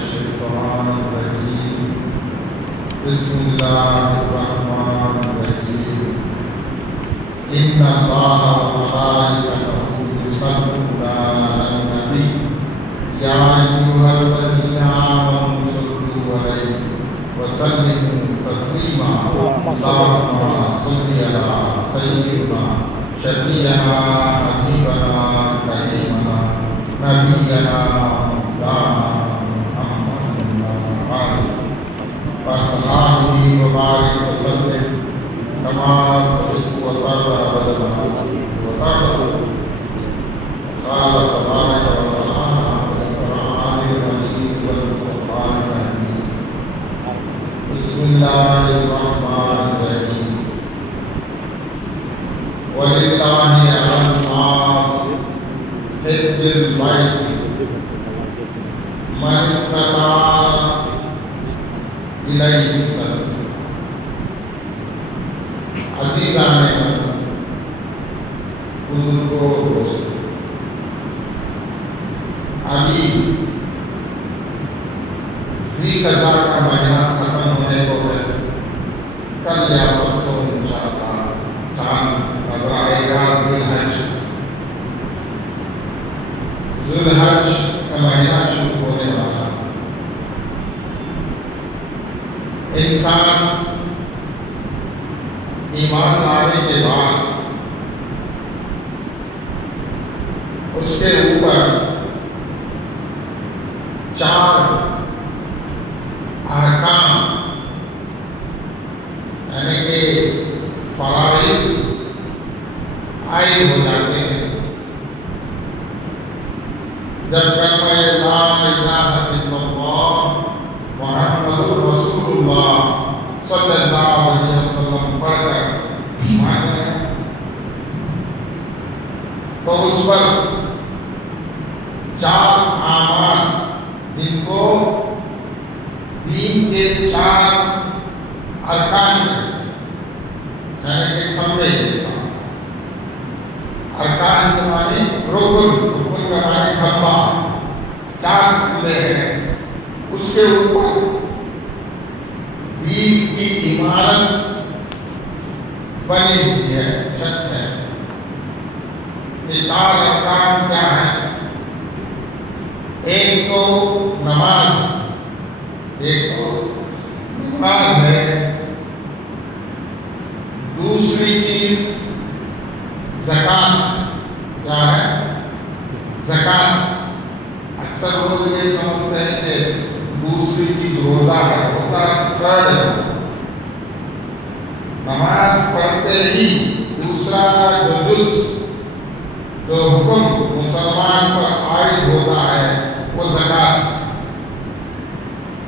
الشيطان الرجيم بسم الله الرحمن الرحيم إن الله وملائكته يصلون على النبي يا أيها الذين آمنوا صلوا عليه وسلموا تسليما اللهم صل على سيدنا شفيعنا حبيبنا كريمنا نبينا مولانا محمد وآله وصحبه وبارك وسلم كما تحب وترضى أبدا وترضى قال تبارك وتعالى في القرآن المجيد والفرقان الحميد بسم الله الرحمن الرحيم ولله على الناس حج البيت من استطاع إليه سبيلا عزیزان بزرگوں دوستوں، ابھی ذی قعدہ کا مہینہ ختم ہونے کو ہے. کل یا پرسوں انشاءاللہ چاند نظر آئے گا. ذی الحج کا مہینہ شروع ہونے والا. انسان ایمان لانے کے بعد اس کے اوپر 4 احکام یعنی کہ فرائض عائد ہو جاتے ہیں. جب کلمہ لا الہ الا اللہ محمد رسول اللہ صلی اللہ علیہ وسلم پڑھ کر ایمان ہے تو اس پر 4 اعمال جن کو دین کے 4 ارکان یعنی کہ کھمبے جیسا. ارکان کے معنی رکن کا معنی کھمبا. 4 کھمبے ہیں. اس کے اوپر دین کی عمارت بنی ہوئی ہے، چھت ہے. یہ 4 ارکان کیا ہیں؟ ایک تو نماز ہے. دوسری چیز زکات. کیا ہے؟ زکات. اکثر لوگ یہ سمجھتے ہیں کہ دوسری چیز روزہ ہے. روزہ تھرڈ ہے. نماز پڑھتے ہی دوسرا جو حکم مسلمان پر عائد ہوتا ہے وہ زکات.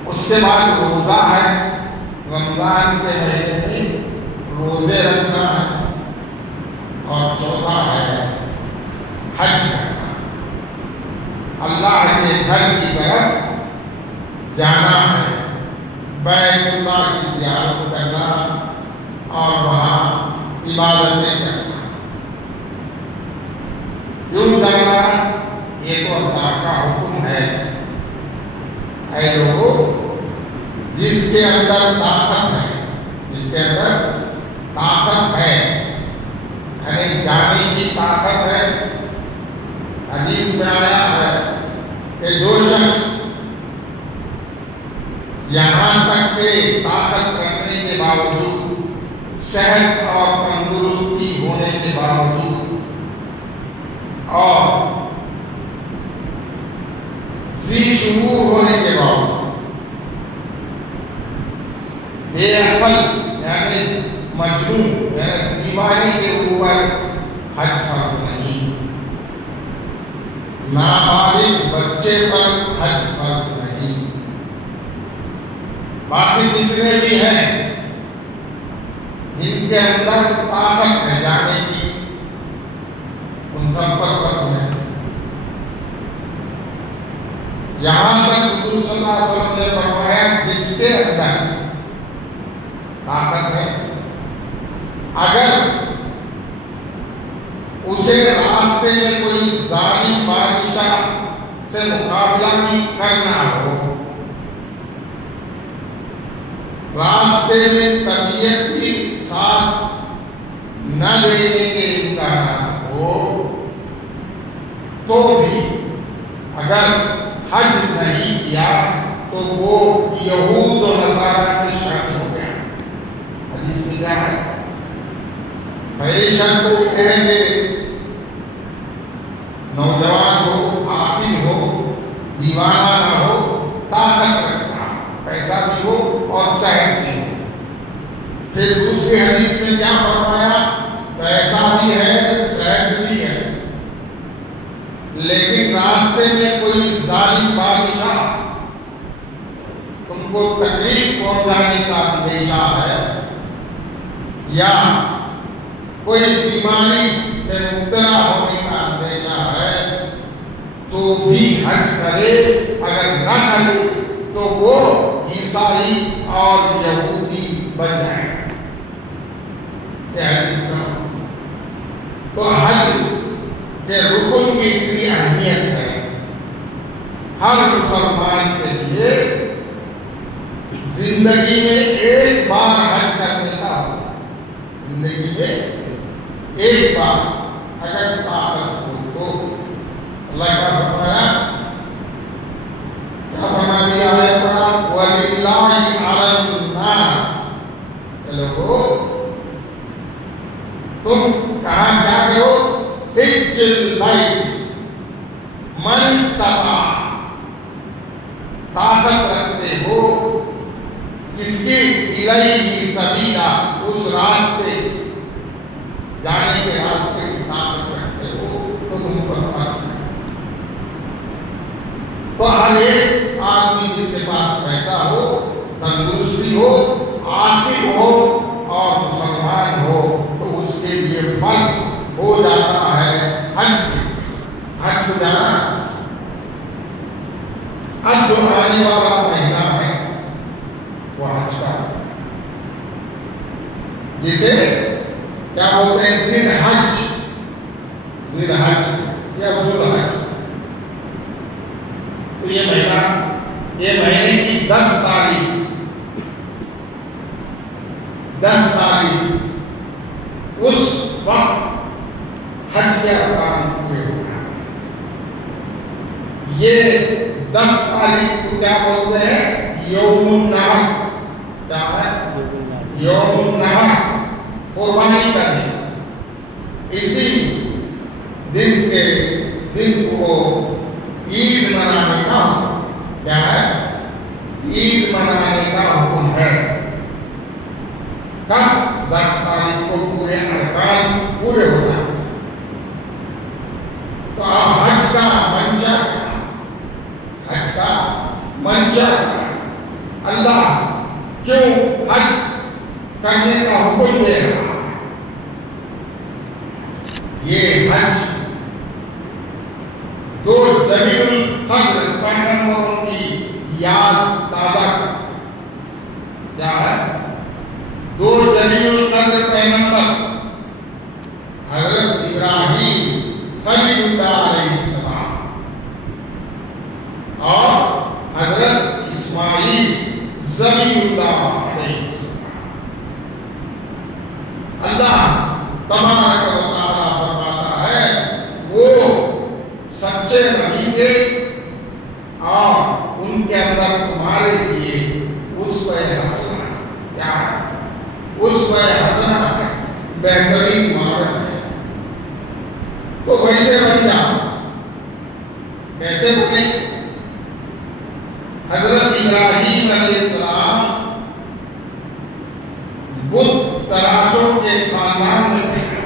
اس کے بعد روزہ ہے. رمضان کے مہینے میں روزے رکھنا ہے. اور چوتھا ہے حج کرنا. اللہ کے گھر کی طرف جانا ہے. بیت اللہ کی زیارت کرنا اور وہاں عبادتیں کرنا. کیوں جانا؟ یہ تو اللہ کا حکم ہے. اے لوگوں، جس کے اندر طاقت ہے یعنی جانے کی طاقت ہے. حدیث میں آیا ہے کہ جو شخص یہاں تک کہ طاقت رکھنے کے باوجود، صحت اور تندرستی ہونے کے باوجود اور ذی شعور ہونے کے باوجود بے عقل یعنی مجنون یعنی دیوانی کے اوپر حج فرض نہیں. نابالغ بچے پر حج فرض نہیں. باقی جتنے بھی ہیں جن کے اندر طاقت ہے جانے کی، ان سب پر فرض ہے. یہاں تک حضور صلی اللہ علیہ وسلم نے فرمایا جس کے اندر طاقت ہے، اگر اسے راستے میں کوئی ظالم بادشاہ سے مقابلہ بھی کرنا ہو راستے میں طبیعت بھی ساتھ نہ دینے کے امکانات ہو تو بھی اگر حج نہیں کیا تو وہ یہود و نصارہ کی شرط ہو گیا. حدیث میں کیا ہے؟ پہلی شرط تو یہ ہے کہ نوجوان ہو، عاقل ہو، دیوانہ نہ ہو، طاقت رکھنا، پیسہ بھی ہو اور صحت بھی ہو. پھر دوسری حدیث میں کیا فرمایا؟ پیسہ بھی ہے، صحت بھی ہے، لیکن راستے میں کوئی ظالم بادشاہ تم کو تکلیف پہنچانے کا اندیشہ ہے یا کوئی بیماری میں مبتلا ہونے کا اندیشہ ہے تو بھی حج کرے. اگر نہ کرے تو وہ عیسائی اور یہودی بن جائے. یہ حدیث کا تو حج کے رکن کی اتنی اہمیت ہے. ہر مسلمان کے لیے زندگی میں ایک بار حج کرنے کا ہو. زندگی میں ایک بار اگر طاقت ہو تو. اللہ کا فرمایا، کیا فرمایا ہے پڑھا؟ وَلِلَّهِ عَلَى النَّاسِ. اے لوگو تم کہاں کیا کرو؟ حج البیت من استطاع. طاقت رکھتے ہو کس کی؟ الیہ سبیلا. اس راستے جانے کے راستے کی طاقت رکھتے ہو تو تم پر فرض ہے. تو ہر ایک آدمی جس کے پاس پیسہ ہو، تندرستی ہو، عاقل ہو اور مسلمان ہو تو اس کے لیے فرض ہو جاتا ہے حج کو جانا. اب جو آنے والا مہینہ ہے وہ حج کا ہے، جسے کیا بولتے ہیں؟ ذی الحج یا ذو الحج. تو یہ مہینے کی 10 تاریخ اس وقت حج کے ارکان پورے ہو گئے. یہ 10 تاریخ کو کیا بولتے ہیں؟ یوم النحر. کیا ہے؟ یوم النحر، قربانی کا دن. اسی دن کو عید منانے کا کیا ہے؟ عید منانے کا حکم ہے. کب؟ 10 تاریخ کو پورے ارکان پورے ہو جائیں. تو اب حج کا منشا اللہ کیوں حج کرنے کا حکم دے رہا ہے؟ یہ حج دو جلیل القدر پیغمبروں کی یاد تازہ کیا ہے؟ دو جلیل القدر پیغمبر حضرت ابراہیم خلیل اللہ علیہ السلام اور حضرت اسماعیل ذبیح اللہ علیہ السلام. اللہ تبارک و تعالیٰ فرماتا ہے وہ سچے نبی تھے اور ان کے اندر تمہارے لیے اسوہ حسنہ کیا ہے؟ اسوہ حسنہ ہے، بہترین ماڈل ہے. تو ویسے بن جاؤ. کیسے بنے؟ حضرت ابراہیم علیہ السلام بت تراشوں کے خاندان میں پیدا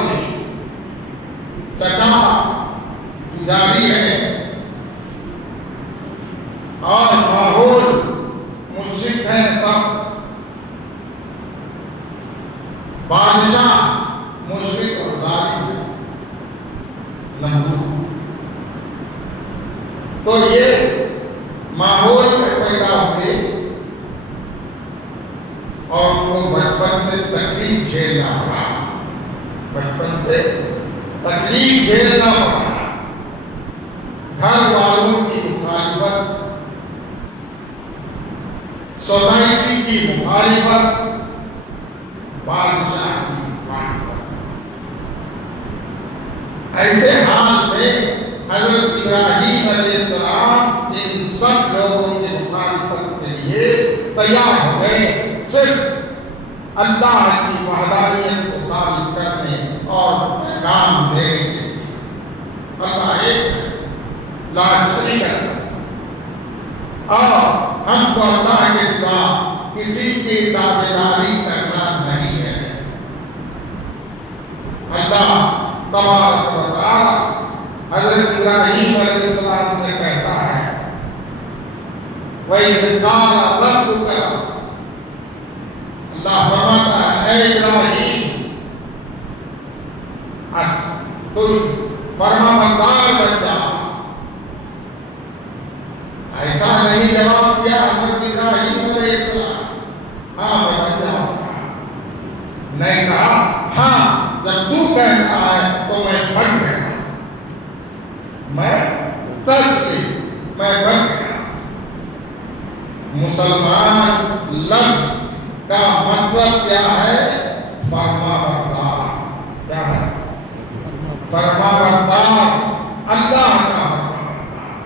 ہوئے. چچا پجاری ہے اور ماحول مشرک ہے. سب بادشاہ مشرک اور ظالم ہے، نمرود. تو یہ ماحول میں پیدا ہوئے اور ان کو بچپن سے تکلیف جھیلنا پڑا. گھر والوں کی مخالفت سوسائٹی کی مخالفت، بادشاہ کی مخالفت۔ ایسے حال میں حضرت ابراہیم علیہ السلام ان سب لوگوں کی مخالفت کے لیے تیار ہو گئے، صرف اللہ کی وحدانیت کو ثابت کرنے اور پیغام دینے کے لیے۔ اللہ ایک ہے، لا شریک ہے، اور ہم کو اللہ کے سوا کسی کی تابعداری کرنا نہیں ہے۔ اللہ تبارک و تعالی حضرت ابراہیم علیہ السلام سے کہتا ہے، وَإِذْ قَالَ رَبُّكَ، اللہ فرماتا ہے اے ابراہیم تو فرما بردار بن جا۔ ایسا نہیں جواب دیا حضرت ابراہیم علیہ السلام، ہاں میں بن جاؤں گا۔ نہیں کہا ہاں جب تو کہتا ہے تو میں بن گیا، میں تسلیم، میں بن گیا۔ مسلمان لفظ کا مطلب کیا ہے؟ فرما بردار۔ کیا ہے؟ فرما بردار، اللہ کا فرما بردار،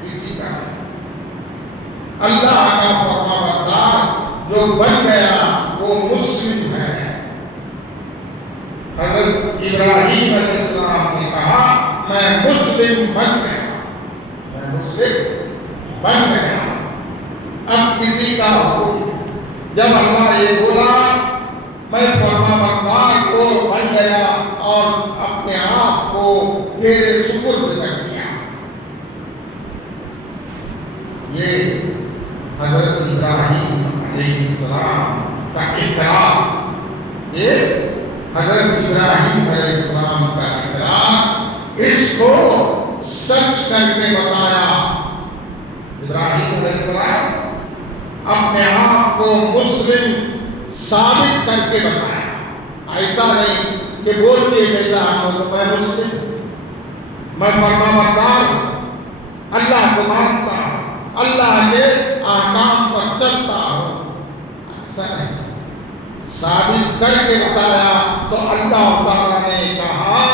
کسی کا نہیں۔ اللہ کا فرما بردار جو بن گیا وہ مسلم ہے۔ حضرت ابراہیم علیہ السلام نے کہا میں مسلم بن گیا، میں مسلم بن گیا۔ اب کسی کا حکم، جب اللہ یہ بولا میں فرما بردار کو بن گیا اور اپنے آپ کو تیرے سپرد کر دیا، یہ حضرت ابراہیم علیہ السلام کا اقرار، یہ حضرت ابراہیم علیہ السلام کا اقرار، اس کو سچ کر کے بتایا۔ ابراہیم علیہ السلام اپنے آپ کو مسلم ثابت کر کے بتایا، ایسا نہیں کہ بولتے جیسا میں مسلم، میں فرما بردار ہوں، اللہ کو مانتا ہوں، اللہ کے احکام پر چلتا ہوں، ایسا نہیں، ثابت کر کے بتایا۔ تو اللہ تعالیٰ نے کہا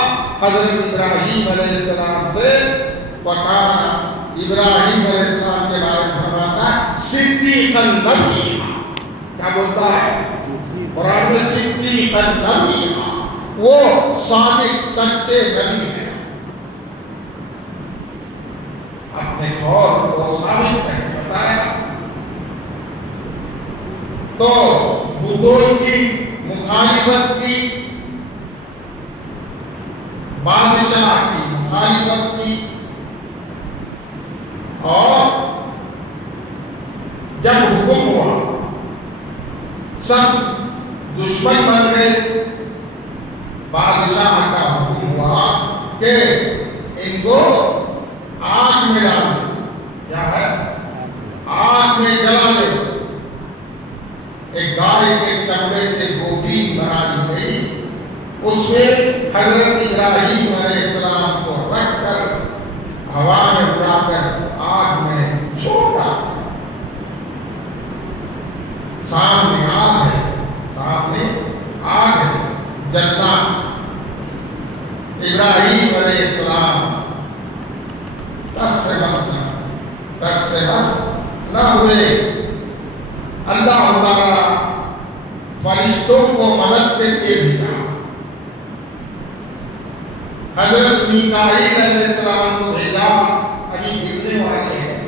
حضرت ابراہیم علیہ السلام سے، وَقَالَ ابراہیم علیہ السلام کے بارے میں فرماتا ہے صدیقاً نبیّا، کیا بولتا ہے قرآن میں؟ صدیقاً نبیّا، وہ صادق سچے نبی ہیں، اپنے قول کو ثابت کر کے بتایا۔ تو بتوں کی مخالفت کی، بادشاہ کی مخالفت کی، اور جب حکم ہوا سب دشمن بن گئے، بادشاہ کا حکم ہوا کہ ان کو آگ میں ڈال دو، کیا ہے؟ آگ میں جلا دو۔ ایک گائے کے چمڑے سے گوبین بنائی گئی، اس میں حضرت ابراہیم علیہ السلام کو رکھ کر ہوا میں اڑا کر آگ میں چھوڑا۔ سامنے آگ ہے، سامنے آگ ہے، جلنا۔ ابراہیم علیہ السلام ٹس سے مس نہ ہوئے۔ اللہ تعالیٰ فرشتوں کو مدد کے لیے بھیجا، حضرت میکائیل علیہ السلام کو بھیجا، ابھی گرنے والے ہیں۔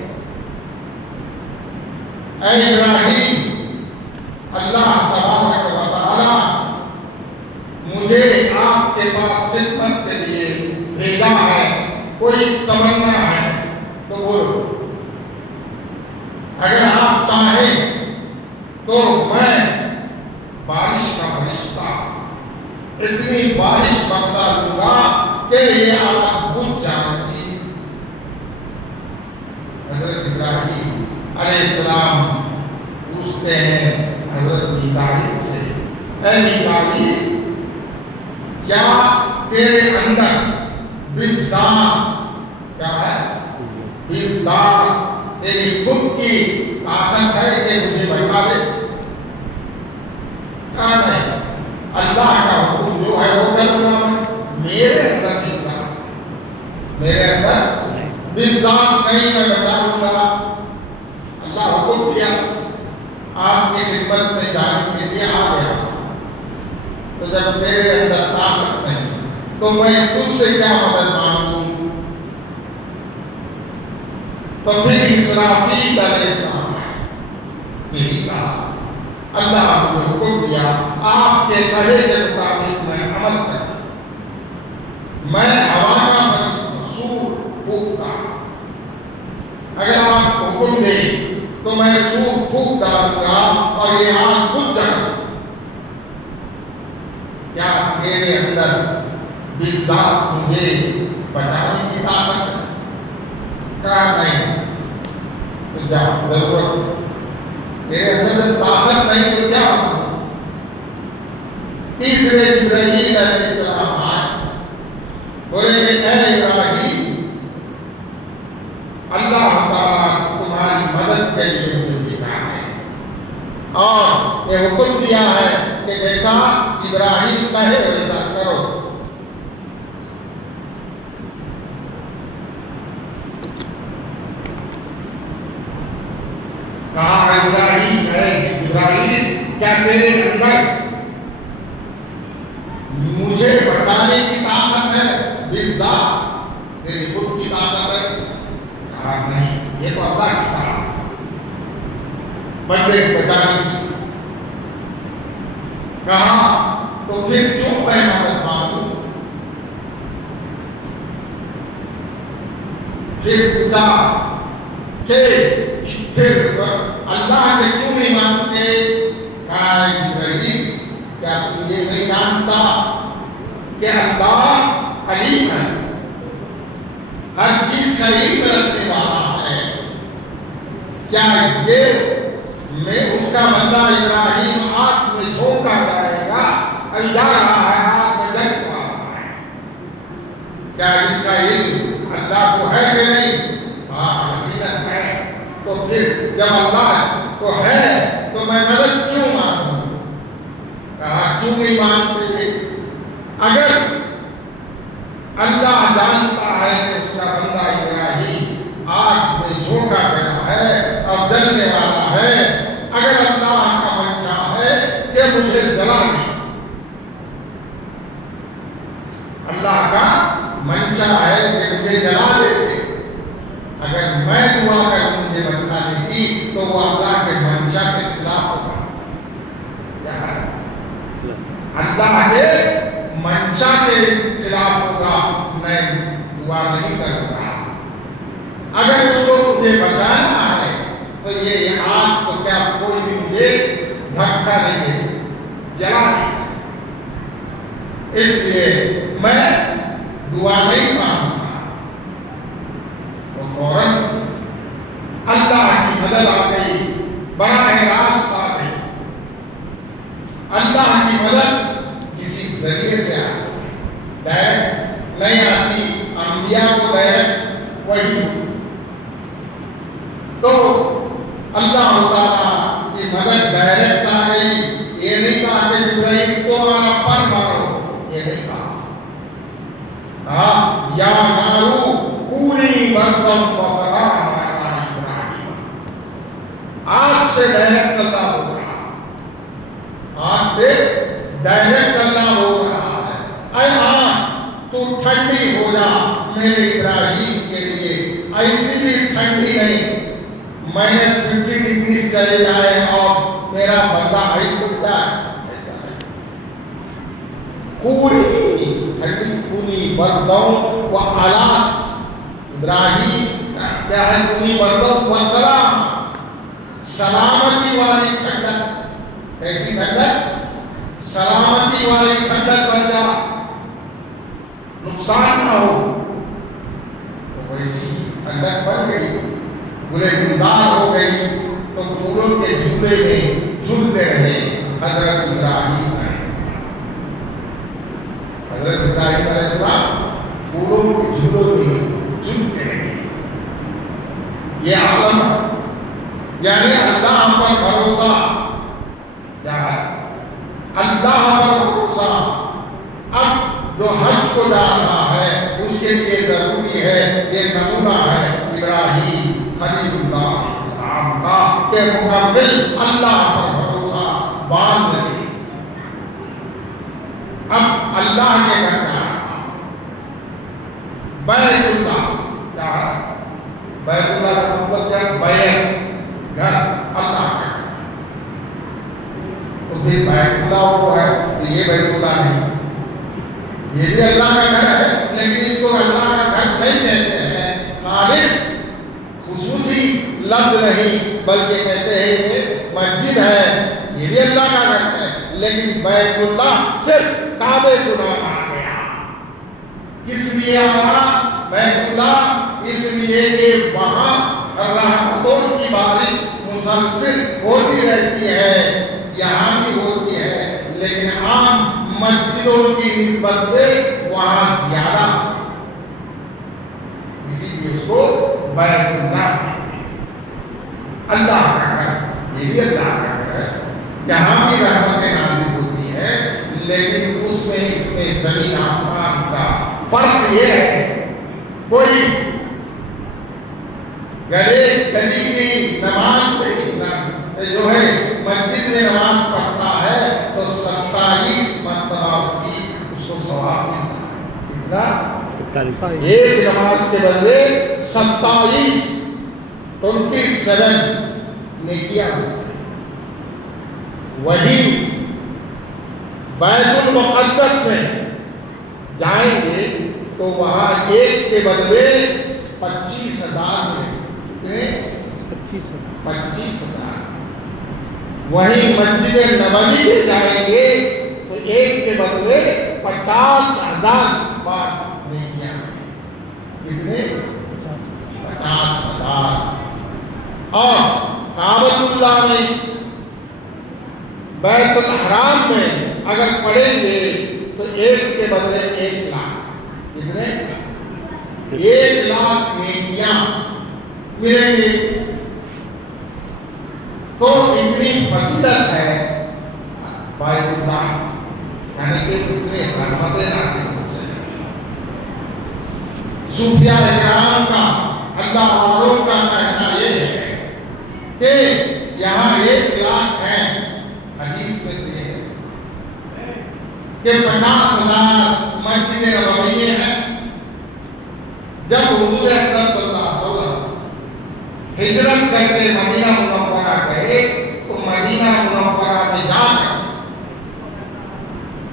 اے ابراہیم، اللہ تبارک و تعالی مجھے آپ کے پاس خدمت کے لیے بھیجا ہے، کوئی تمنا ہے تو بولو، اگر آپ چاہیں تو میں بارش کا فرشتہ اتنی بارش برسا دوں گا کہ یہ آگ بجھ جائے گی۔ حضرت ابراہیم علیہ السلام پوچھتے ہیں حضرت میکائیل سے، اے میکائیل، کیا تیرے اندر بالذات، کیا ہے؟ بالذات تیری خود کی طاقت ہے کہ مجھے اللہ کا حکم جو ہے وہ کروں گا میرے اندر میرے اندر بالذات نہیں میں بتاؤں گا. اللہ حکم دیا آپ کی خدمت میں جانے کے لیے آ گیا, تو جب تیرے اندر طاقت نہیں تو میں تجھ سے کیا مدد مانگوں؟ تو پھر اسرافیل علیہ السلام یہی کہا اللہ نے مجھے حکم دیا آپ کے کہے کے مطابق میں عمل کروں. میں ہوا کا سور پھونکتا, اگر آپ حکم دیں تو میں سور پھونک ڈالوں گا اور یہ آگ بجھ جائے گا. کیا تیرے اندر بالذات مجھے بچانے کی طاقت ہے؟ کہا نہیں. تو جا ضرورت تیرے اندر طاقت نہیں تو کیا ہوگا؟ تیسرے جبرائیل علیہ السلام آئے, بولے کہ اے ابراہیم اللہ تعالیٰ تمہاری مدد کے لیے مجھے بھیجا ہے اور یہ حکم دیا ہے کہ جیسا ابراہیم کہے ویسا کرو. کہا ابراہیم ہے کہ ابراہیم کیا تیرے اندر مجھے بچانے کی طاقت ہے؟ بالذات تیری خود کی طاقت ہے؟ کہا نہیں, یہ تو اللہ کی طاقت ہے بندے بچانے کی. کہا تو پھر کیوں میں مدد مانگوں؟ پھر پوچھا کہ پھر اللہ سے کیوں نہیں مانگتے؟ کہا ابراہیم کیا تو یہ نہیں جانتا کہ اللہ علیم ہے, ہر چیز کا علم رکھنے والا ہے؟ کیا یہ میں اس کا بندہ ابراہیم آگ میں جھونکا جائے گا, ابھی جا رہا ہے آگ میں جل رہا ہے, کیا اس کا علم اللہ کو ہے کہ نہیں؟ ہاں یقیناً ہے. تو پھر جب اللہ کو ہے تو میں مدد کیوں مانگوں؟ کہا کیوں نہیں مانگتے؟ اگر اللہ جانتا ہے کہ اس کا بندہ ابراہیم آگ میں جھونکا گیا ہے اور جلنے والا ہے, اگر اللہ کا منشا ہے کہ مجھے جلا دے, اللہ کا منشا ہے کہ مجھے جلا دے, اگر میں دعا کروں مجھے بچانے کی تو وہ اللہ کے منشا کے خلاف ہوگا. اللہ کے منشا کے خلاف ہوگا, میں دعا نہیں کروں گا. اگر اس کو مجھے بچانا ہے تو یہ آگ تو کیا کوئی بھی مجھے دھکا نہیں دے سکتا, جلا نہیں سکتا. اس لیے میں دعا نہیں مانگوں گا. تو فوراً اللہ کی مدد آ گئی, براہ راست آ گئی. اللہ کی مدد کسی ذریعے سے آتی ہے, ڈائریکٹ نہیں آتی. انبیاء کو ڈائریکٹ وہی تو اللہ تعالیٰ کی مدد ڈائریکٹ آ گئی. یہ نہیں کہا کہ ابراہیم تو ہمارا پر مارو, یہ نہیں کہا. ہاں یا نارو کونی بردم و سلام علی ابراہیم, آج سے ڈائریکٹ اللہ ہو رہا, آج سے ڈائریکٹ اللہ ہو رہا ہے. اے آگ تو ٹھنڈی ہو جا میرے ابراہیم کے لیے, ایسی بھی ٹھنڈی نہیں -50 ڈگری چلے جائے اور میرا بندہ آئس بن جائے. کونی ٹھنڈی, کونی بردم و علاس, ابراہیم کیا ہے؟ کونی بردم و سلام, سلامتی والی ٹھنڈک. ایسی ٹھنڈک سلامتی والی ٹھنڈک بن جا, نقصان نہ ہو. تو ویسی ٹھنڈک بن گئی, گلے گلدار ہو گئی. تو پھولوں کے جھولے میں جھولتے رہے حضرت ابراہیم علیہ السلام. حضرت ابراہیم علیہ السلام پھولوں کے جھولوں میں جھولتے رہے. یہ عالم یعنی اللہ پر بھروسہ, اللہ پر بھروسہ کو جا رہا ہے اس کے لیے ضروری ہے، یہ نمونہ ہے ابراہیم خلیل اللہ علیہ السلام کا کہ مکمل اللہ پر بھروسہ باندھ لے۔ اب اللہ کے گھر جا رہا، بیت اللہ کیا ہے؟ بیت اللہ کا مطلب کیا؟ بیت، گھر، اللہ کا گھر۔ تو بیت اللہ وہ ہے تو یہ بیت اللہ نہیں، یہ بھی اللہ کا گھر ہے لیکن اس کو اللہ کا گھر نہیں کہتے ہیں، خالص خصوصی لفظ نہیں بلکہ کہتے ہیں یہ مسجد ہے، یہ بھی اللہ کا گھر ہے لیکن بیت اللہ صرف کعبے کو نام آ گیا۔ کس لیے آیا بیت اللہ؟ اس لیے کہ وہاں رحمتوں کی بارش مسلسل ہوتی رہتی ہے، یہاں بھی ہوتی ہے لیکن عام مسجدوں کی نسبت سے وہاں زیادہ، اسی لیے اس کو بیت اللہ کہتے ہیں، اللہ کا گھر، یہ بھی اللہ کا گھر ہے، یہاں بھی رحمتیں نازل ہوتی ہیں لیکن اس میں زمین آسمان کا فرق یہ ہے، کوئی گلی کی نماز جو ہے مسجد میں نماز پڑھتا ہے تو 27 مرتبہ اس کو ثواب ملتا ہے، کتنا؟ ایک نماز کے بدلے 27 نیکیاں ہوتی ہیں۔ وہی بیت المقدس میں جائیں گے تو وہاں ایک کے بدلے 25,000 ملیں گے، کتنے؟ 25,000۔ وہیں مسجد نبوی میں جائیں گے تو ایک کے بدلے 50,000 بار نیکیاں ملیں گے، کتنے؟ 50,000۔ اور کعبۃ اللہ میں، بیت الحرام میں اگر پڑھیں گے تو ایک کے بدلے 1,00,000، کتنے؟ 1,00,000 نیکیاں ملیں گے۔ تو اتنی فضیلت ہے بیت اللہ، یعنی کہ اتنے رحمتیں نازل ہوتی ہیں۔ صوفیاء کرام کا، اللہ والوں کا کہنا یہ ہے کہ یہاں 1,00,000 ہیں، حدیث میں یہ ہے کہ 50,000 مسجد نبوی میں ہیں۔ جب حضور اکرم صلی اللہ علیہ وسلم ہجرت کر کے مدینہ منورہ گئے تو مدینہ منورہ میں جا کر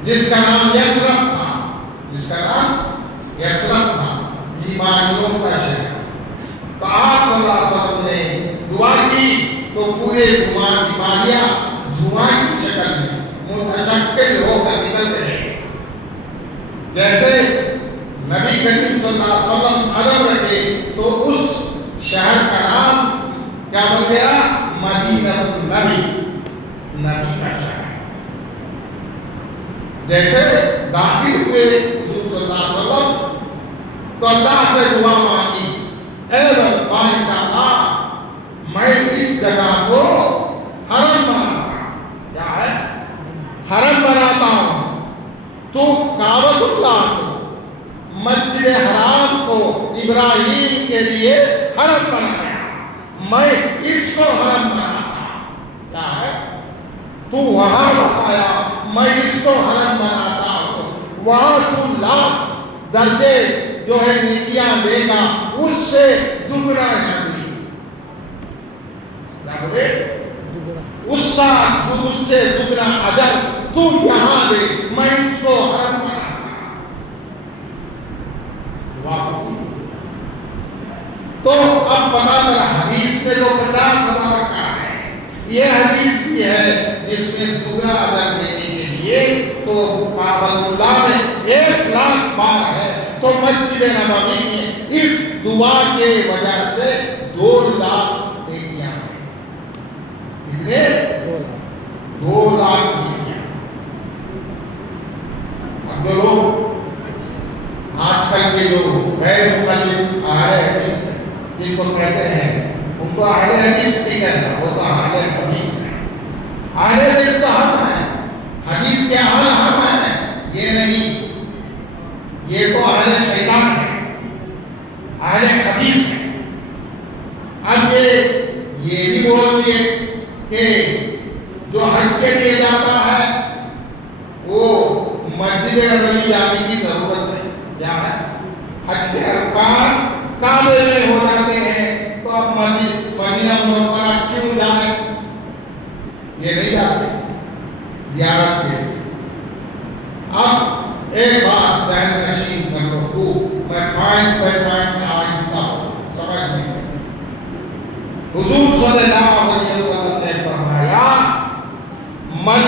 جس کا نام یثرب تھا، بیماریوں کا شہر، تو آپ صلی اللہ علیہ وسلم نے دعا کی تو پورے بیماریاں دھواں کی شکل میں متشکل ہو کر نکل رہے، جیسے نبی کریم صلی اللہ علیہ وسلم قدم رکھے تو اس شہر کا نام کیا بن گیا؟ مدینہ النبی، نبی کا شہر۔ جیسے داخل ہوئے حضور صلی اللہ علیہ وسلم تو اللہ سے دعا مانگی، اے رب اللہ میں اس جگہ کو حرم بناتا ہوں، کیا ہے؟ حرم بناتا ہوں، تو کعبۃ اللہ کو، مسجد حرام کو ابراہیم کے لیے حرم بنایا، میں اس کو حرم بناتا ہوں، کیا ہے؟ تو وہاں بتایا میں اس کو حرم بناتا ہوں، وہاں تو 1,00,000 درجے جو ہے نیکیاں دے گا، اس سے دگنا ہے، اس سے دگنا اجر تو یہاں دے، میں اس کو حرم بناتا ہوں۔ تو اب پتا چلا حدیث میں جو 50,000 کا ہے، یہ حدیث بھی ہے جس میں دگنا اجر دینے کے لیے تو کعبۃ اللہ میں 1,00,000 بار ہے، تو مسجد نبوی میں اس دعا کے وجہ سے 2,00,000 نیکیاں ہیں، کتنے؟ 2,00,000 نیکیاں۔ اب جو لوگ آج کل کے جو غیر مقلد اہل حدیث ہیں، جن کو کہتے ہیں، ان کو اہل حدیث نہیں کہتا، وہ تو اہل حدیث ہے۔ اہل حدیث تو ہم ہیں، حدیث کے اہل ہم ہیں، یہ نہیں، یہ تو اہل شیطان ہے، اہل خبیث ہے۔ اب یہ بھی بول دیے کہ جو حج کے لیے جاتا ہے وہ مسجد نبوی جانے کی ضرورت نہیں، کیا ہے حج کے ارکان کعبے میں ہو جاتے ہیں، تو اب مدینہ منورہ کیوں جائیں؟ یہ نہیں جاتے زیارت کے لیے۔ اب ایک بات ذہن نشین کر لو، خوب میں پوائنٹ بائی پوائنٹ آہستہ سمجھنے میں۔ حضور صلی اللہ علیہ وسلم نے فرمایا من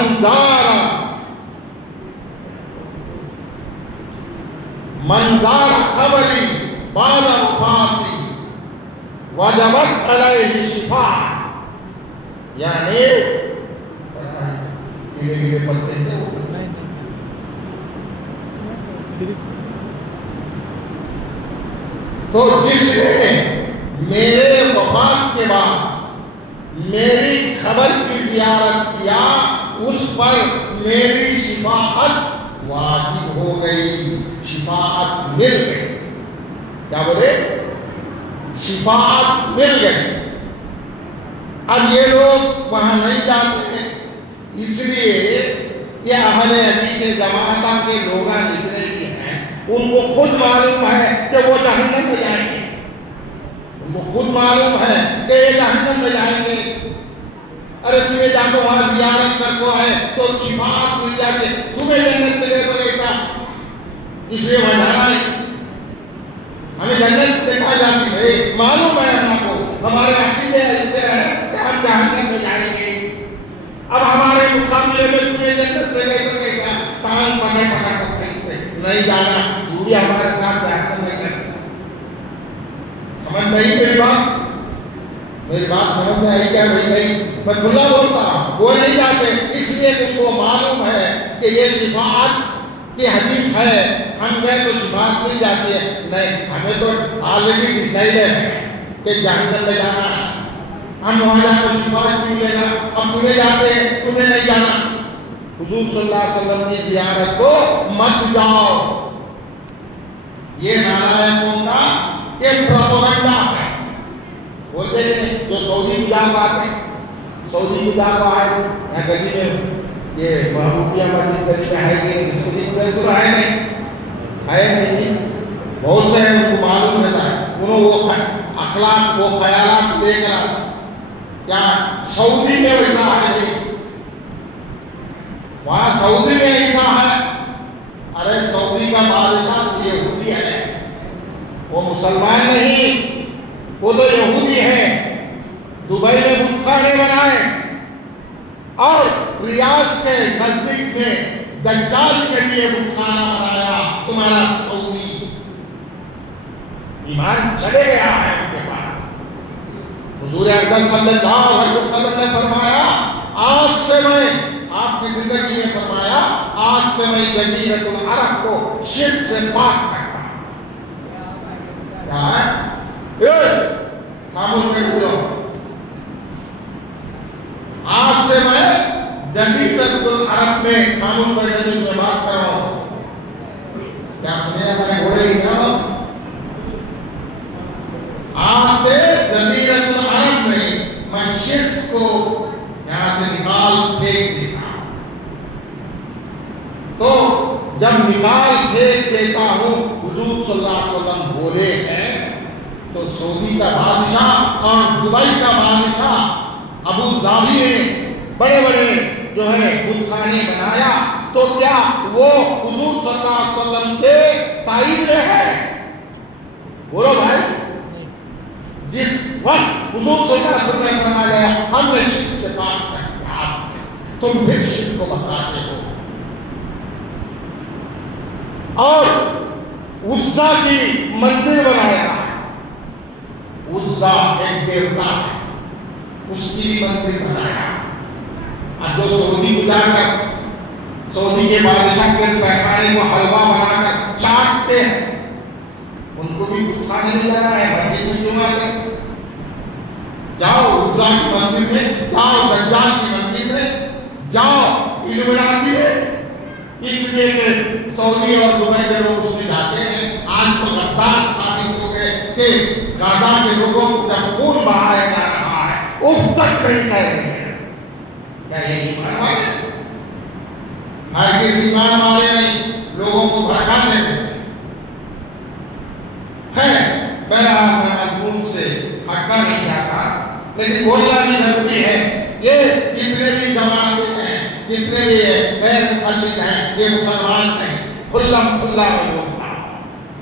زار قبری بعد وفاتی وجبت علیہ شفاعت، یعنی یہ پڑھتے ہیں تو جس نے میرے وفات کے بعد میری قبر کی زیارت کیا اس پر میری شفاعت واجب ہو گئی، شفاعت مل گئی۔ کیا بولے؟ شفاعت مل گئی۔ اب یہ لوگ وہاں نہیں جاتے ہیں، اس لیے یہ اہل حدیث جماعتاں کے لوگ جتنے بھی ہیں ان کو خود معلوم ہے کہ وہ جہنم میں جائیں گے، ان کو خود معلوم ہے کہ یہ جہنم میں جائیں گے۔ ارے تمہیں جا کے وہاں زیارت کر کو ہے تو شفاعت مل جاتی ہے، تمہیں جنت ملے تو کیسا؟ اس لیے وہاں جانا ہے، ہمیں جنت دیکھا جاتی ہے، معلوم ہے ہم کو، ہمارے عقیدے ایسے ہیں کہ ہم جہنم میں جائیں گے۔ اب ہمارے مقابلے میں تمہیں جنت ملے تو کیسا؟ کان پکڑ پکڑ کو کہیں سے نہیں جانا، تو بھی ہمارے ساتھ جہنم میں جانا۔ سمجھ نہیں میری بات؟ میری بات سمجھ میں آئی کیا؟ بھائی نہیں، میں کھلا بولتا ہوں، وہ نہیں جاتے اس لیے تم کو معلوم ہے کہ یہ شفاعت کی حدیث ہے، ہم گئے تو شفاعت مل جاتی ہے۔ نہیں، ہمیں تو آلریڈی ڈیسائیڈ ہے کہ جہنم میں جانا ہے، ہم وہاں جا کر شفاعت کیوں لینا؟ اب تمہیں جاتے ہیں، تمہیں نہیں جانا۔ حضور صلی اللہ علیہ وسلم کی زیارت کو مت جاؤ، یہ نالائقوں کا ایک پروپیگنڈا ہے۔ بولتے ہیں جو سعودی گزار کو آتے ہیں، سعودی گزار کو آئے یہاں گلی میں، یہ محمودیہ مسجد گلی میں ہے کہ سعودی گزار ہے نہیں، ہے نہیں، بہت سے ہیں ان کو معلوم رہتا ہے، انہوں وہ اخلاق وہ خیالات لے کر آتے ہیں۔ کیا سعودی میں ویسا ہے نہیں، وہاں سعودی میں ایسا ہے؟ ارے سعودی کا بادشاہ یہودی ہے، وہ مسلمان نہیں، وہ تو یہودی ہے۔ دبئی میں بت خانے بنائے اور ریاض کے نزدیک میں دجال کے لیے بت خانہ بنایا تمہارا سعودی، ایمان چلے گیا ہے ان کے پاس۔ حضور اکرم صلی اللہ علیہ وسلم نے فرمایا آج سے میں، آپ کی زندگی میں فرمایا آج سے میں جزیرۃ العرب کو شرک سے پاک کرتا ہوں۔ کیا ہے؟ خاموش بیٹھ جاؤ، آج سے میں جزیرۃ العرب میں خاموش بیٹھے جو میں بات کر رہا ہوں۔ کیا سنے ہمارے گھوڑے ہی کیا؟ آج سے جزیرۃ العرب میں شرک کو یہاں سے نکال پھینک دیتا ہوں۔ تو جب نکال پھینک دیتا ہوں حضور صلی اللہ علیہ وسلم بولے ہیں تو سعودی کا بادشاہ اور دبئی کا بادشاہ ابو ظبی نے بڑے بڑے جو ہے بت خانے بنایا تو کیا وہ حضور صلی اللہ علیہ وسلم کے تائید میں ہے؟ بولو بھائی، جس وقت حضور صلی اللہ علیہ وسلم نے فرمایا ہم نے شرک سے پاک کر دیا، تم پھر شرک کو بتاتے ہو۔ اور عزا کی مندر بنایا، عزا ایک دیوتا ہے، اس کی بھی مندر بنایا۔ اب جو سعودی گزار کر سعودی کے بادشاہ کے پیخانے کو حلوہ بنا کر چاٹتے ہیں، ان کو بھی بت خانے میں جانا ہے، مسجد میں کیوں آتے؟ جاؤ عزا کی مندر میں، جاؤ دجال کی مندر میں، جاؤ الومناتی میں، اس لیے کہ سعودی اور دبئی کے لوگ اس میں جاتے آج تو غدار ثابت ہو گئے کہ غزہ کے لوگوں کو جب خون بہایا جا رہا ہے اف تک نہیں کہہ رہے ہیں. کیا یہ ایمان والے؟ ہرگز ایمان والے نہیں، لوگوں کو بھڑکاتے ہیں. بہرحال میں مضمون سے ہٹنا نہیں چاہتا، لیکن بولنا بھی ضروری ہے. یہ جتنے بھی جماعتیں ہیں، جتنے بھی غیر مخلد ہیں، یہ مسلمان نہیں، کھلم کھلا میں بولتا ہوں.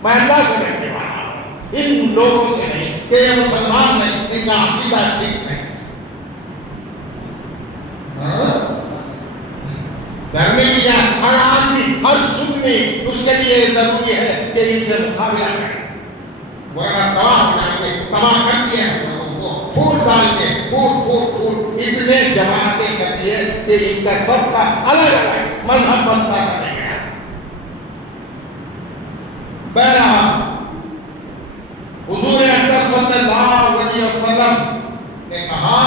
میں اللہ سے کہنے والا ہوں، ان لوگوں سے نہیں کہ یہ مسلمان نہیں، ان کا عقیدہ ٹھیک نہیں. گھر میں بھی ہر آدمی، ہر سنی، اس کے لیے ضروری ہے کہ ان سے مقابلہ کرے، ورنہ تباہ ہو جائیں گے. تباہ کر دیا ہے لوگوں کو، پھوٹ ڈال کے پھوٹ اتنے جماعتیں کر دیے کہ ان کا سب کا الگ الگ مذہب بنتا چلا گیا. بہرحال حضور اکرم صلی اللہ علیہ وسلم نے کہا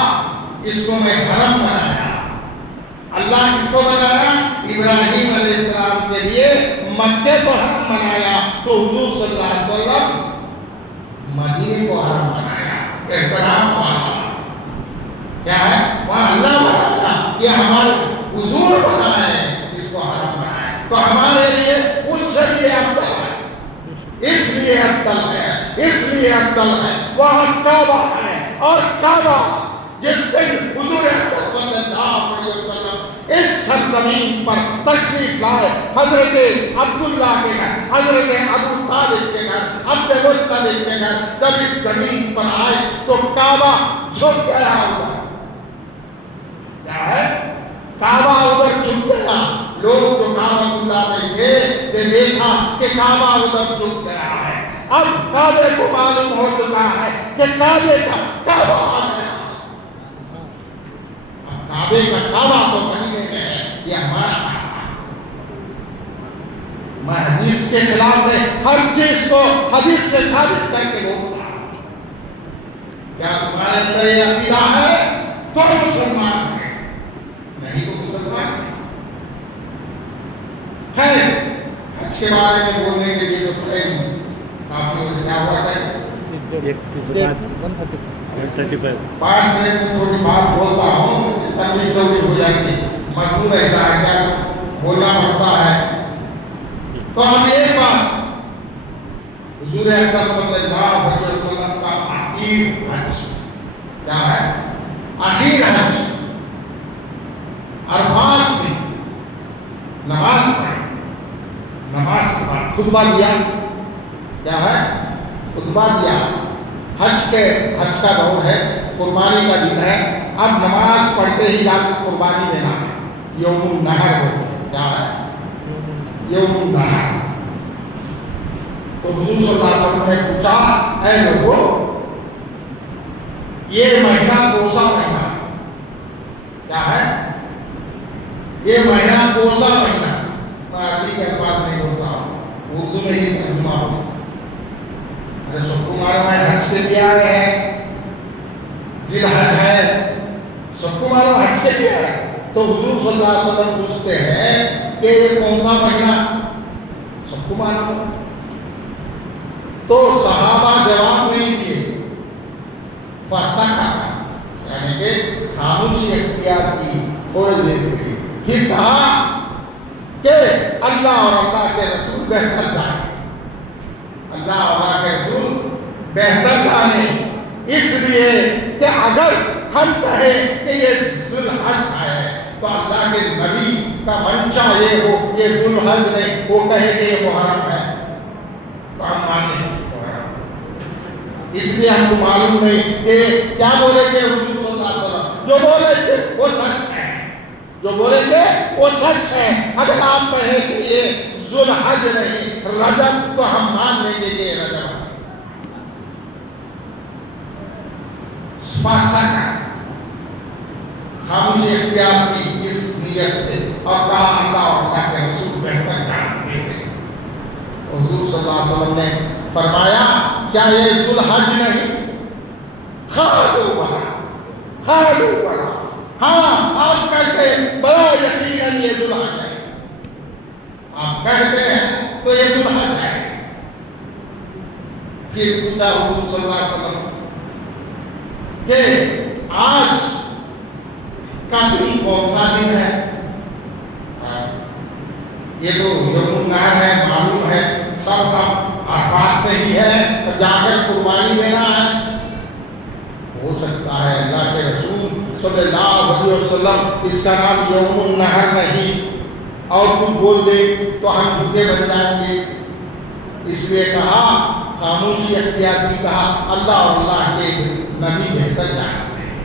اس کو میں حرم بنایا. اللہ کس کو بنایا؟ ابراہیم علیہ السلام کے لیے مکے کو حرم بنایا، تو حضور صلی اللہ علیہ وسلم مدینے کو حرم بنایا. احترام والا کیا ہے؟ وہاں اللہ بنایا، یہ ہمارے حضور بنائے، اس کو حرم بنایا. تو ہمارے لیے اس سے بھی افضل ہے، اس لیے افضل ہے، اس لیے افضل ہے. وہاں کعبہ ہے، اور کعبہ جس دن حضور اکرم صلی اللہ علیہ وسلم اس سرزمین پر تشریف لائے، حضرت عبداللہ کے گھر، حضرت ابو طالب کے گھر، عبد المطلب کے گھر جب اس زمین پر آئے تو کعبہ جھک گیا. ہوا کیا ہے؟ کعبہ ادھر جھک گیا. لوگ جو کعبہ اللہ میں تھے نے دیکھا کہ کعبہ ادھر جھک گیا ہے. اب کعبے کو معلوم ہو چکا ہے کہ کعبے کا کعبہ آ گیا. اب کعبے کا کعبہ تو مدینے میں ہے، یہ ہمارا کعبہ ہے. میں حدیث کے خلاف میں ہر چیز کو حدیث سے ثابت کر کے بولتا ہوں. کیا تمہارے اندر یہ عقیدہ ہے تو مسلمان ہے، نہیں تو مسلمان ہے. حج کے بارے میں بولنے کے لیے تو ٹائم کافی ہو کیا ہوا ہے. 5 منٹ میں تھوڑی بات بولتا ہوں، اتنی چوڑی ہو جاتی. مضمون ایسا ہے کیا بولنا پڑتا ہے. تو ہم ایک بات، حضور اکرم صلی اللہ علیہ وسلم کا آخری حج کیا ہے؟ آخری حج عرفات میں نماز پڑھی، نماز کے بعد خطبہ دیا. کیا ہے؟ خطبہ دیا. حج کا دور ہے، قربانی کا دن ہے. اب نماز پڑھتے ہی جا کے قربانی دینا ہے. یوم النحر ہوتا ہے. کیا ہے؟ یوم النحر. تو حضور صلی اللہ علیہ وسلم نے پوچھا، اے لوگوں یہ مہینہ کون سا مہینہ ہے؟ کیا ہے یہ مہینہ؟ کون سا مہینہ؟ میں عربی کے الفاظ نہیں بولتا ہوں، اردو میں ہی ترجمہ ہوتا. ارے سب کو معلوم ہے حج کے لیے آئے ہیں، ذی الحج ہے، سب کو معلوم حج کے لیے آئے. تو حضور صلی اللہ علیہ وسلم پوچھتے ہیں کہ یہ کون سا مہینہ؟ سب کو معلوم ہے. تو صحابہ جواب نہیں دیے، فسکت یعنی کہ خاموشی اختیار کی تھوڑی دیر کے لیے. پھر کہا کہ اللہ اور اللہ کے رسول بہتر جانے، اللہ اور اللہ کے رسول بہتر جانے. اس لیے کہ اگر ہم کہیں کہ یہ ذی الحج ہے تو اللہ کے نبی کا منشا یہ ہو یہ ذی الحج نہیں، وہ کہے کہ یہ محرم ہے تو ہم مانیں. اس لیے ہم کو معلوم نہیں کہ کیا بولے گے حضور صلی اللہ علیہ وسلم. جو بولے گے وہ سچ ہے، جو بولیں گے وہ سچ ہے. اگر آپ کہیں کہ یہ ذی الحج نہیں رجب تو ہم مان لیں گے کہ یہ رجب ہے. خاموشی اختیار کی اس نیت سے اور کہا اللہ اور اللہ کے رسول بہتر جانتے ہیں. حضور صلی اللہ علیہ وسلم نے فرمایا کیا یہ ذی الحج نہیں؟ خالو بڑا ہاں آپ کہتے ہیں بڑا یقیناً یہ ذی الحج ہے. آپ کہتے ہیں تو یہ ذی الحج ہے. پھر پوچھا حضور صلی اللہ علیہ وسلم کہ آج کا دن کون سا دن ہے؟ یہ تو یوم النحر ہے، معلوم ہے، سب عرفات نہیں ہے، جا کر قربانی دینا ہے۔ ہو سکتا ہے اللہ کے رسول صلی اللہ علیہ وسلم اس کا نام یوم النحر نہیں اور کچھ بول دے تو ہم جھوٹے بن جائیں گے، اس لیے کہا، خاموشی اختیار کی، کہا اللہ اور اللہ کے نبی بہتر جانتے ہیں۔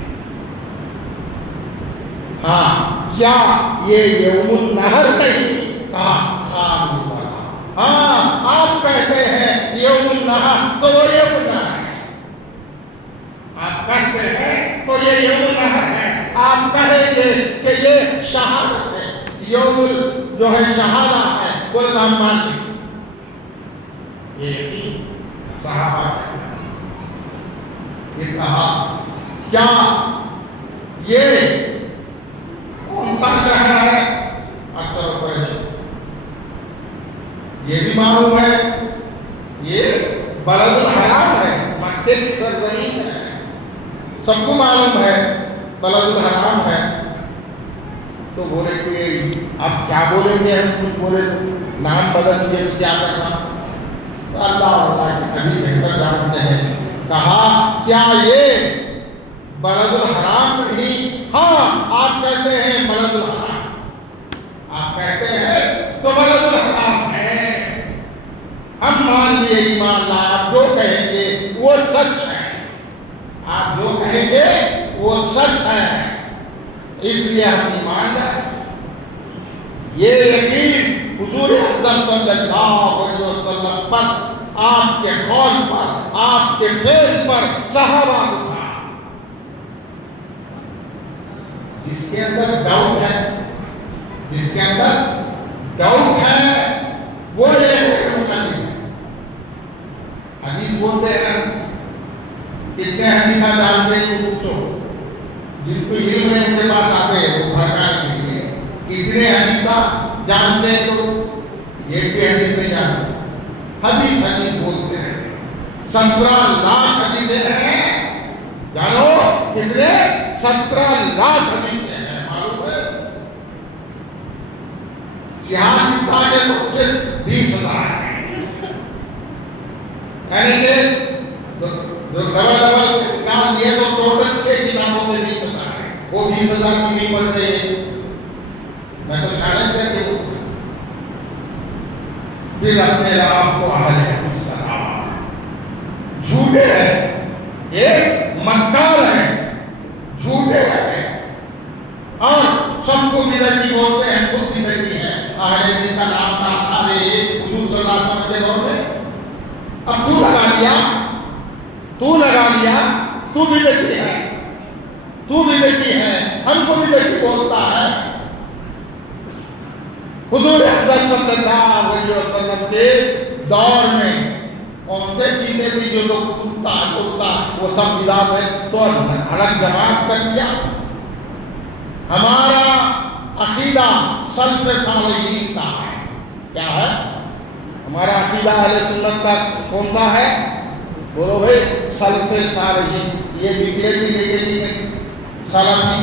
ہاں، کیا یہ یوم النحر نہیں؟ کہا خام النحر۔ ہاں، آپ کہتے ہیں یوم النحر تو وہ یوم النحر ہے، آپ کہتے ہیں تو یہ یوم النحر ہے، آپ کہیں گے کہ یہ شہادت ہے، یوم جو ہے شہادہ ہے، وہ نام مان لیں۔ یہ یقین صحابہ کا یہ کہا کیا یہ کون سا شہر ہے؟ اکثر و بیش یہ بھی معلوم ہے، یہ بلد الحرام ہے، مکے کی سرزمین ہے، سب کو معلوم ہے بلد الحرام ہے۔ تو بولے کہ اب کیا بولیں گے، ہم کچھ بولے تو نام بدل دیے تو کیا کرنا؟ تو اللہ اور اللہ کے نبی بہتر جانتے ہیں۔ کہا کیا یہ بلد الحرام نہیں؟ ہاں، آپ کہتے ہیں بلد الحرام، آپ کہتے ہیں تو بلد الحرام ہے، ہم مان لیے ایمان لا، آپ جو کہیں گے وہ سچ ہے، آپ جو کہیں گے وہ سچ ہے، اس لیے ہم ایمان لائے۔ یہ یقین حضور اکرم صلی اللہ علیہ وسلم پر، آپ کے قول پر، آپ کے فعل پر صحابہ کو تھا۔ جس کے اندر ڈاؤٹ ہے، جس کے اندر ڈاؤٹ ہے وہ یہ مقدم ہے۔ حدیث بولتے ہیں، کتنے حدیثہ جانتے ہیں وہ پوچھو، جن کو علم ہے ان کے پاس آتے ہیں وہ بھڑکانے کے لیے، کتنے حدیثہ جانتے ہیں تو ایک بھی حدیث نہیں جانتے، حدیث حدیث بولتے ہیں۔ 17 لاکھ حدیثیں ہیں، جانو کتنے؟ 17 لاکھ حدیثیں ہیں، معلوم ہے؟ سیاسی تاکہ تو صرف 20,000 ہیں، یعنی کہ ڈبل کتاب دیے تو ٹوٹل 6 کتابوں میں 20,000 ہیں، وہ 20,000 کی نہیں پڑھتے، میں تو چیلنج کر کے بولتا ہوں۔ پھر اپنے آپ کو اہل حدیث کا نام، جھوٹے ہیں، یہ مکار ہیں، جھوٹے ہیں، اور سب کو بدعتی بولتے ہیں، خود بدعتی ہیں، اہل حدیث کا نام نہ کھا رہے حضور صلی اللہ علیہ وسلم کے دور میں۔ اب تو لگا لیا، تو لگا لیا، تو بدعتی ہے، تو بدعتی ہے، ہم کو بدعتی بولتا ہے۔ حضور اکرم صلی اللہ علیہ وسلم کے دور میں کون سے چیزیں تھی جو لوگ کتا وہ سب بدعت ہے، تو الگ جماعت کر دیا۔ ہمارا عقیدہ سلف صالحین کا ہے، کیا ہے ہمارا عقیدہ اہل سنت کا؟ کون سا ہے؟ بولو بھائی، سلف صالحین۔ یہ نکلے گی دیکھے گی نہیں، سلفی،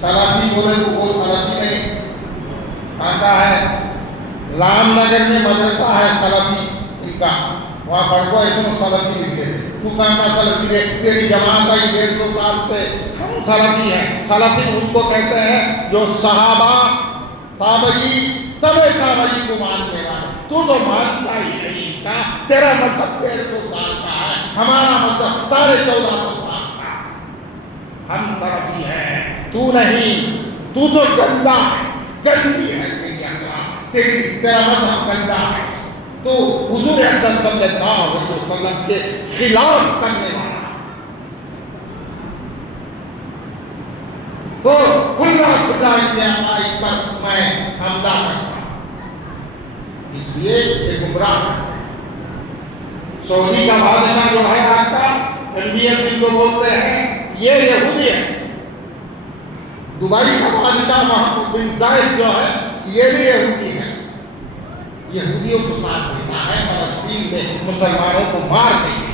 سلفی بولے تو وہ سلفی نہیں، کہاں ہے؟ رام نگر میں مدرسہ ہے سلفی ان کا، وہاں پڑھ کو ایسے سلفی لکھے تھے، تو کہاں کا سلفی ہے؟ تیری جماعت آئی 150 سال سے ہم سلفی ہیں۔ سلفی ان کو کہتے ہیں جو صحابہ تابعی تبع تابعی کو ماننے والے۔ تو مانتا ہی نہیں کا، تیرا مذہب 150 سال کا ہے، ہمارا مذہب 1450 سال کا ہے، ہم سلفی ہیں، تو نہیں، تو گندا ہے، گندی ہے تیری اخلاق، تیرا مذہب گندا ہے، تو حضور اکرم صلی اللہ علیہ وسلم کے خلاف کرنے والا، تو کھلا کھلا ان عقائد پر میں حملہ کرتا ہوں، اس لیے یہ گمراہ ہے۔ سعودی کا بادشاہ جو ہے آج کا، MBF جن کو بولتے ہیں، یہ یہودی ہے۔ دبئی کا بادشاہ محمد بن زائد جو ہے، یہ بھی یہودی ہے، یہودیوں کو ساتھ دیتا ہے فلسطین میں مسلمانوں کو مار دیں گے۔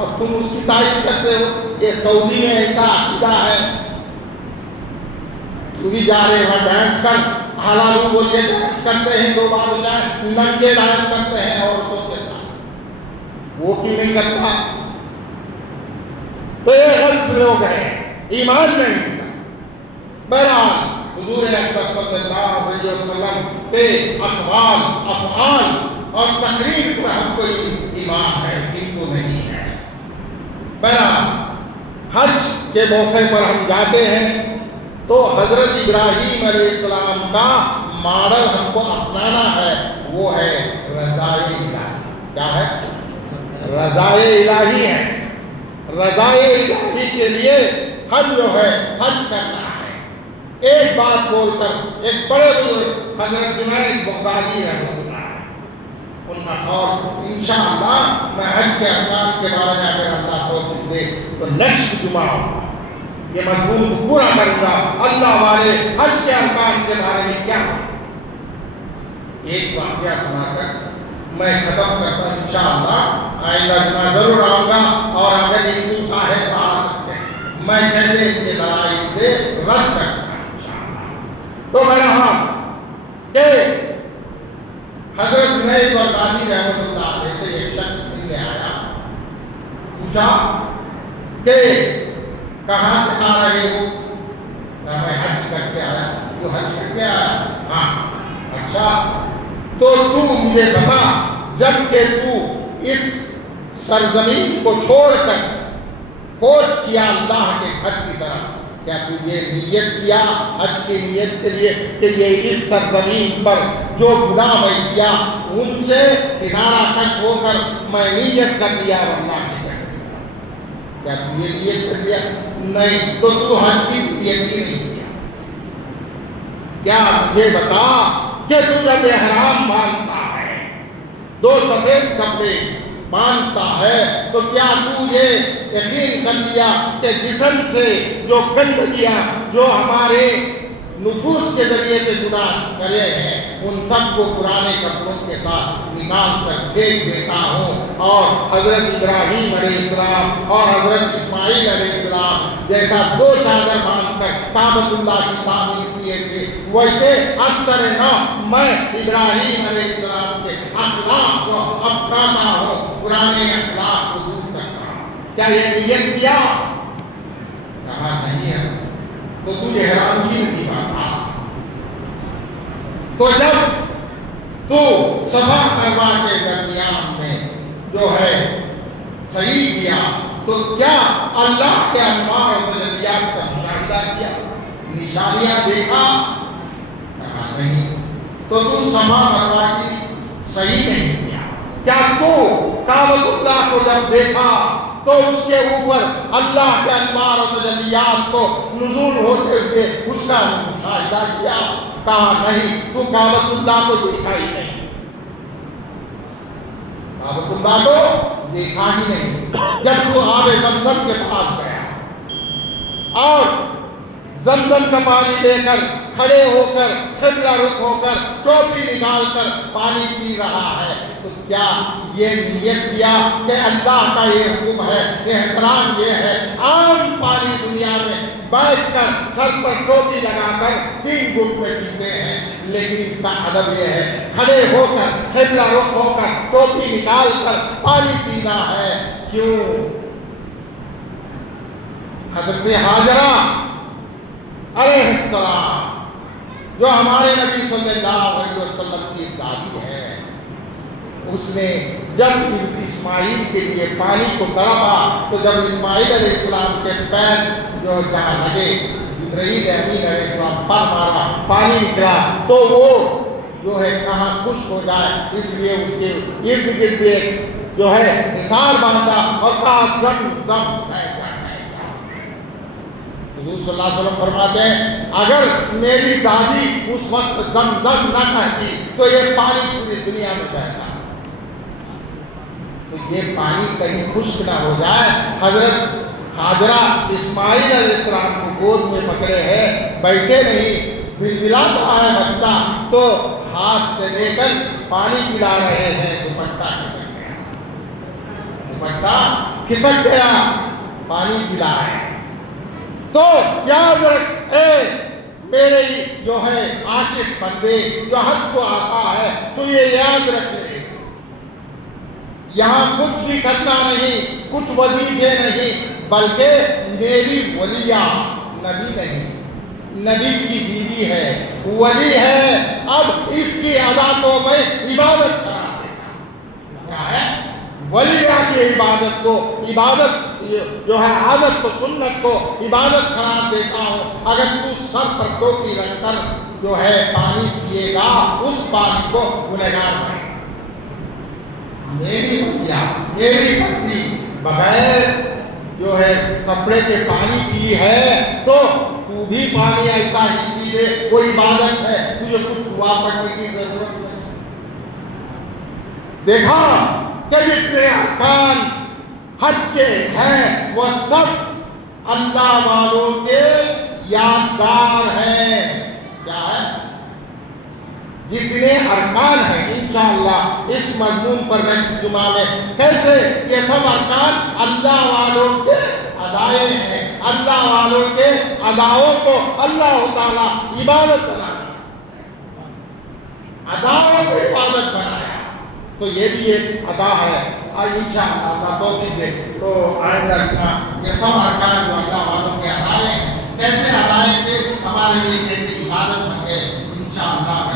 اور تم اس کی تعریف کرتے ہو. یہ سعودی میں ایسا عقیدہ ہے. تو بھی جا رہے وہاں ڈانس کر، حلالو بول کے ڈانس کرتے ہیں، دو بادشاہ ننگے ڈانس کرتے ہیں عورتوں کے ساتھ. وہ کیوں نہیں کرتا؟ تو یہ غلط لوگ ہیں، ایمان نہیں. بہرحال حضور اکرم صلی اللہ علیہ وسلم کے اقوال، افعال اور تقریر پر ہم کو ایمان ہے، ان کو نہیں ہے. بہرحال حج کے موقع پر ہم جاتے ہیں تو حضرت ابراہیم علیہ السلام کا ماڈل ہم کو اپنانا ہے. وہ ہے رضائے الہی. کیا ہے؟ رضائے الہی ہے. رضائے الہی کے لیے حج جو ہے حج کرنا ہے. ایک بات بول کر ایک بڑے بزرگ حضرت جنید بغدادی رحمۃ اللہ ان کا قول، انشاءاللہ میں حج کے احکام کے بارے میں اگر اللہ توفیق دے تو نیکسٹ جمعہ یہ مضمون پورا کروں گا. اللہ والے حج کے احکام کے بارے میں کیا. ایک واقعہ سنا کر میں ختم کرتا ہوں. انشاءاللہ آئندہ جمعہ ضرور آؤں گا، اور اگر ان کو چاہے تو آ سکتے ہیں. میں کیسے ان کے دلائل سے رد کرتا ہوں انشاءاللہ. تو بہرحال کہ حضرت جنید بغدادی رحمۃ اللہ علیہ سے ایک شخص ملنے آیا. پوچھا کہ کہاں سے آ رہے ہو؟ میں حج کر کے آیا. تو حج کر کے آیا؟ ہاں. اچھا تو مجھے بتا، جب کہ تو اس سرزمین کو چھوڑ کر کوچ کیا اللہ کے گھر کی طرف، کیا تو یہ نیت کیا حج کی نیت کے لیے کہ یہ اس سرزمین پر جو گناہ میں کیا ان سے کنارہ کش ہو کر میں نیت کر لیا اور اللہ کے گھر کی طرف؟ کیا تو یہ نیت کر لیا؟ نہیں. تو حج کی نیت ہی نہیں کیا. کیا مجھے بتا کہ تو جب احرام باندھتا ہے، دو سفید کپڑے باندھتا ہے، تو کیا تو یہ یقین کر لیا کہ جسم سے جو گندگیاں جو ہمارے نفوس کے ذریعے سے گناہ کرے ہیں ان سب کو پرانے کپڑوں کے ساتھ نکال کر پھینک دیتا ہوں، اور حضرت ابراہیم علیہ السلام اور حضرت اسماعیل علیہ السلام جیسا دو چادر باندھ کر کعبۃ اللہ کی تعمیر کیے تھے، ویسے اکثر نہ میں ابراہیم علیہ السلام کے اخلاق کو اپناتا ہوں، پرانے اخلاق کو دور کرتا ہوں. کیا یہ نیت کیا؟ کہا نہیں ہے. تو تجھے احرام ہی نہیں باندھا. تو جب تو صفا مروا کے درمیان میں جو ہے صحیح کیا تو کیا اللہ کے انوار و تجلیات کا مشاہدہ کیا، نشانیاں دیکھا؟ کہا نہیں. تو صفا مروا کی صحیح نہیں کیا. کیا تو کعبۃ اللہ کو جب دیکھا تو اس کے اوپر اللہ کے انوار و تجلیات کو نزول ہوتے ہوئے اس کا مشاہدہ کیا؟ کہا نہیں. تو کعبۃ اللہ کو دیکھا ہی نہیں. کعبۃ اللہ کو دیکھا ہی نہیں. جب تو آب زمزم کے پاس گیا اور زمزم کا پانی لے کر کھڑے ہو کر قبلہ رخ ہو کر ٹوپی نکال کر پانی پی رہا ہے، تو کیا یہ نیت کیا کہ اللہ کا یہ حکم ہے، احترام یہ ہے، عام پانی دنیا میں بیٹھ کر سر پر ٹوپی لگا کر 3 گھٹ میں پیتے ہیں، لیکن اس کا ادب یہ ہے کھڑے ہو کر قبلہ رخ ہو کر ٹوپی نکال کر پانی پینا ہے. کیوں؟ حضرت حاجرہ علیہ السلام جو ہمارے نبی صلی اللہ علیہ وسلم کی دادی ہے، اس نے جب اسماعیل کے لیے پانی کو تڑپا تو جب اسماعیل علیہ السلام کے پیر جو جہاں لگے جبرائیل امین علیہ السلام پر مارا پانی نکلا تو وہ جو ہے کہاں خشک ہو جائے، اس لیے اس کے ارد گرد ایک جو ہے نثار باندھا اور کہا زمزم. حضور صلی اللہ علیہ وسلم فرماتے ہیں اگر میری دادی اس وقت زمزم نہ کہتی تو یہ پانی پوری دنیا میں بہتا. تو یہ پانی کہیں خشک نہ ہو جائے. حضرت حاجرہ اسماعیل علیہ السلام کو گود میں پکڑے ہیں، بیٹھے نہیں، بلبلاتا ہے بچہ، تو ہاتھ سے لے کر پانی پلا رہے ہیں، دوپٹہ کھسک گیا. دوپٹہ کھسک گیا پانی پلا ہے تو یاد رکھ اے میرے جو ہے عاشق بندے جو حق کو آتا ہے تو یہ یاد رکھ لے یہاں کچھ بھی کرنا نہیں کچھ وظیفے نہیں بلکہ میری ولیہ نبی نہیں نبی کی بیوی ہے ولی ہے اب اس کی ادا کو میں عبادت قرار دیتا کیا ہے ولیہ کی عبادت کو عبادت جو ہے عادت کو سنت کو عبادت قرار دیتا ہوں اگر تو سر پر ٹوپی رکھ کر جو ہے پانی پیے گا اس پانی کو گنہگار بنے گا میری بندیا میری بندی بغیر جو ہے کپڑے کے پانی پی ہے تو بھی پانی ایسا ہی پی لے وہ عبادت ہے تجھے کچھ دعا پڑھنے کی ضرورت نہیں دیکھا کہ جتنے ارکان حج کے ہیں وہ سب اللہ والوں کے یادگار ہیں کیا ہے جتنے ارکان ہیں انشاءاللہ اس مضمون پر نیکسٹ جمعہ میں کیسے یہ سب ارکان اللہ والوں کے ادائے ہیں اللہ والوں کے اداؤں کو اللہ تعالیٰ عبادت بنایا اداؤں کو عبادت بنایا تو یہ بھی ایک ادا ہے انشاءاللہ اللہ توفیق دے تو آئندہ یہ سب ارکان جو اللہ والوں کے ادائے ہیں کیسے ادائے تھے ہمارے لیے کیسے عبادت بن گئے انشاءاللہ